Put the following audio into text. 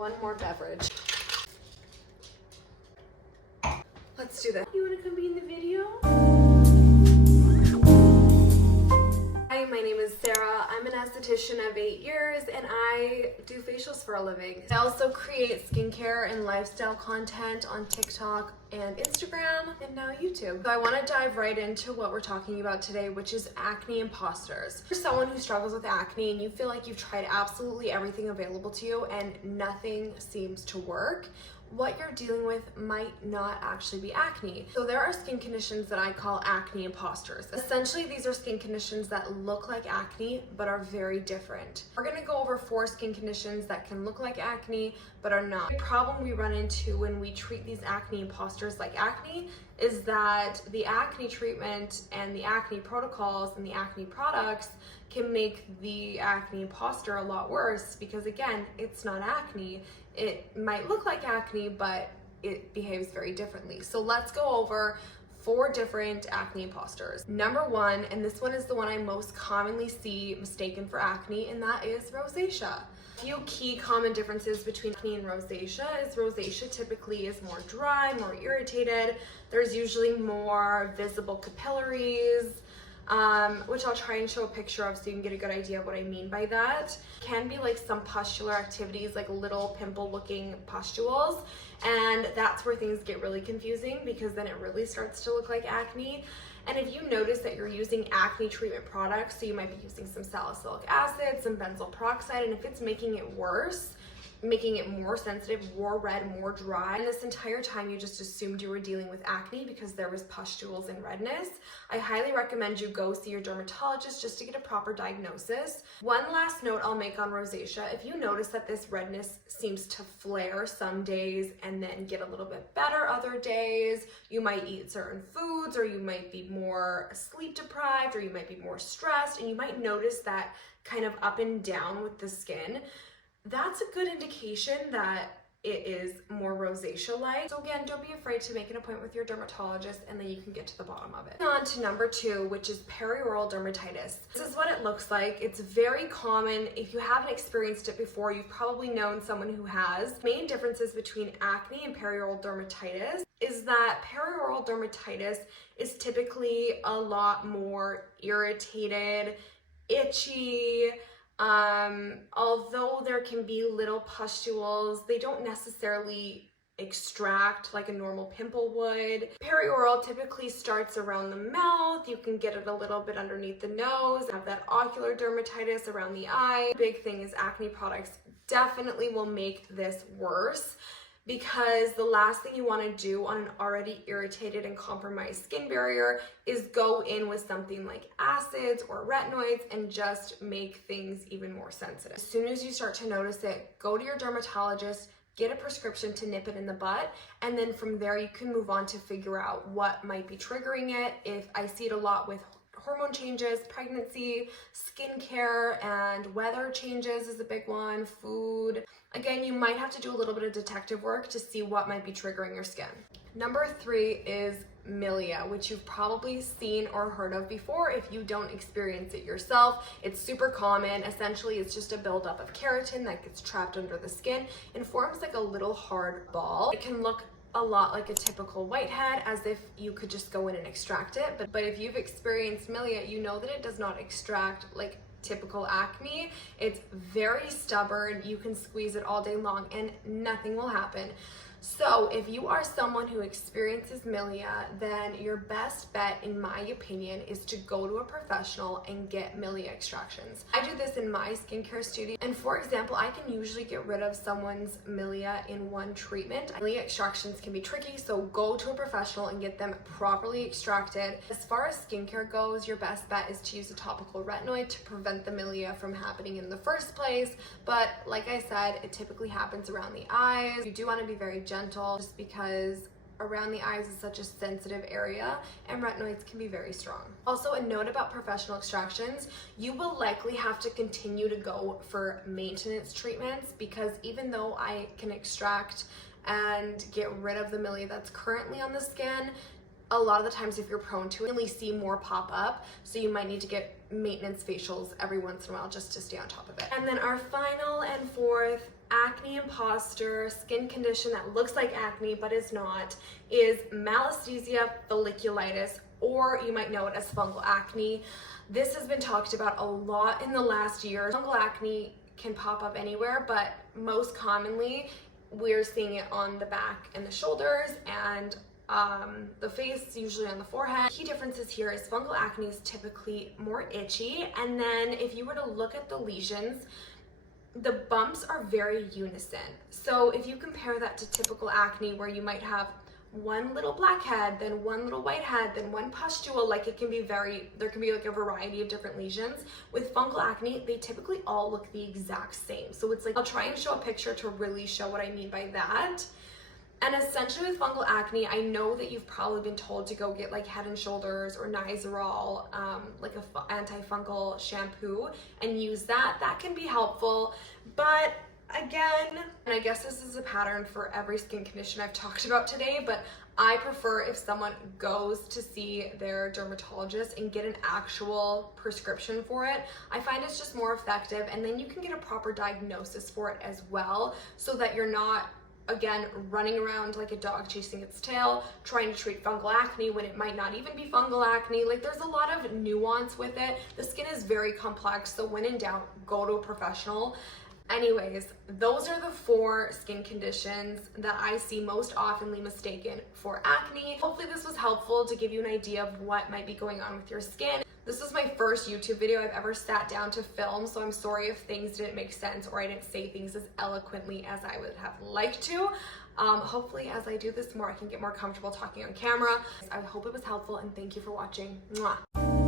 one more beverage. Let's do this. You want to come be in the video? Hi, my name is Sarah. I'm an esthetician of 8 years and I do facials for a living. I also create skincare and lifestyle content on TikTok and Instagram and now YouTube. So I want to dive right into what we're talking about today, which is acne imposters. For someone who struggles with acne and you feel like you've tried absolutely everything available to you and nothing seems to work, what you're dealing with might not actually be acne. So there are skin conditions that I call acne imposters. Essentially, these are skin conditions that look like acne but are very different. We're gonna go over 4 skin conditions that can look like acne but are not. The problem we run into when we treat these acne imposters like acne is that the acne treatment and the acne protocols and the acne products can make the acne imposter a lot worse because, again, it's not acne. It might look like acne, but it behaves very differently. So let's go over 4 different acne imposters. Number 1, and this one is the one I most commonly see mistaken for acne, and that is rosacea. A few key common differences between acne and rosacea is rosacea typically is more dry, more irritated. There's usually more visible capillaries, which I'll try and show a picture of so you can get a good idea of what I mean by that. Can be like some pustular activities, like little pimple looking pustules, and that's where things get really confusing because then it really starts to look like acne. And if you notice that you're using acne treatment products, so you might be using some salicylic acid, some benzoyl peroxide, and if it's making it worse, making it more sensitive, more red, more dry, and this entire time you just assumed you were dealing with acne because there was pustules and redness, I highly recommend you go see your dermatologist just to get a proper diagnosis. One last note I'll make on rosacea: if you notice that this redness seems to flare some days and then get a little bit better other days, you might eat certain foods, or you might be more sleep deprived, or you might be more stressed, and you might notice that kind of up and down with the skin, that's a good indication that it is more rosacea-like. So again, don't be afraid to make an appointment with your dermatologist and then you can get to the bottom of it. On to number 2, which is perioral dermatitis. This is what it looks like. It's very common. If you haven't experienced it before, you've probably known someone who has. Main differences between acne and perioral dermatitis is that perioral dermatitis is typically a lot more irritated, itchy. Although there can be little pustules, they don't necessarily extract like a normal pimple would. Perioral typically starts around the mouth. You can get it a little bit underneath the nose, have that ocular dermatitis around the eye. Big thing is acne products definitely will make this worse, because the last thing you want to do on an already irritated and compromised skin barrier is go in with something like acids or retinoids and just make things even more sensitive. As soon as you start to notice it, go to your dermatologist, get a prescription to nip it in the bud, and then from there you can move on to figure out what might be triggering it. If I see it a lot with hormone changes, pregnancy, skincare, and weather changes is a big one, food. Again, you might have to do a little bit of detective work to see what might be triggering your skin. Number 3 is Milia, which you've probably seen or heard of before if you don't experience it yourself. It's super common. Essentially, it's just a buildup of keratin that gets trapped under the skin and forms like a little hard ball. It can look a lot like a typical whitehead, as if you could just go in and extract it. But if you've experienced Milia, you know that it does not extract like typical acne. It's very stubborn. You can squeeze it all day long and nothing will happen. So if you are someone who experiences Milia, then your best bet, in my opinion, is to go to a professional and get Milia extractions. I do this in my skincare studio, and for example, I can usually get rid of someone's Milia in one treatment. Milia extractions can be tricky, so go to a professional and get them properly extracted. As far as skincare goes, your best bet is to use a topical retinoid to prevent the Milia from happening in the first place. But like I said, it typically happens around the eyes. You do want to be very gentle, just because around the eyes is such a sensitive area and retinoids can be very strong. Also, a note about professional extractions: you will likely have to continue to go for maintenance treatments, because even though I can extract and get rid of the Milia that's currently on the skin, a lot of the times if you're prone to it, you'll see more pop up, so you might need to get maintenance facials every once in a while just to stay on top of it. And then our final and fourth acne imposter skin condition that looks like acne but is not is malassezia folliculitis, or you might know it as fungal acne. This has been talked about a lot in the last year. Fungal acne can pop up anywhere, but most commonly we're seeing it on the back and the shoulders and the face, usually on the forehead. Key differences here is fungal acne is typically more itchy, and then if you were to look at the lesions, the bumps are very unison. So if you compare that to typical acne where you might have one little blackhead, then one little whitehead, then one pustule, like there can be like a variety of different lesions. With fungal acne, they typically all look the exact same. So it's like, I'll try and show a picture to really show what I mean by that. And essentially with fungal acne, I know that you've probably been told to go get like Head and Shoulders or Nizoral, like a antifungal shampoo, and use that. That can be helpful, but again, and I guess this is a pattern for every skin condition I've talked about today, but I prefer if someone goes to see their dermatologist and get an actual prescription for it. I find it's just more effective, and then you can get a proper diagnosis for it as well, so that you're not, again, running around like a dog chasing its tail, trying to treat fungal acne when it might not even be fungal acne. Like, there's a lot of nuance with it. The skin is very complex, so when in doubt, go to a professional. Anyways, those are the 4 skin conditions that I see most oftenly mistaken for acne. Hopefully this was helpful to give you an idea of what might be going on with your skin. This was my first YouTube video I've ever sat down to film, so I'm sorry if things didn't make sense or I didn't say things as eloquently as I would have liked to. Hopefully as I do this more, I can get more comfortable talking on camera. I hope it was helpful, and thank you for watching. Mwah.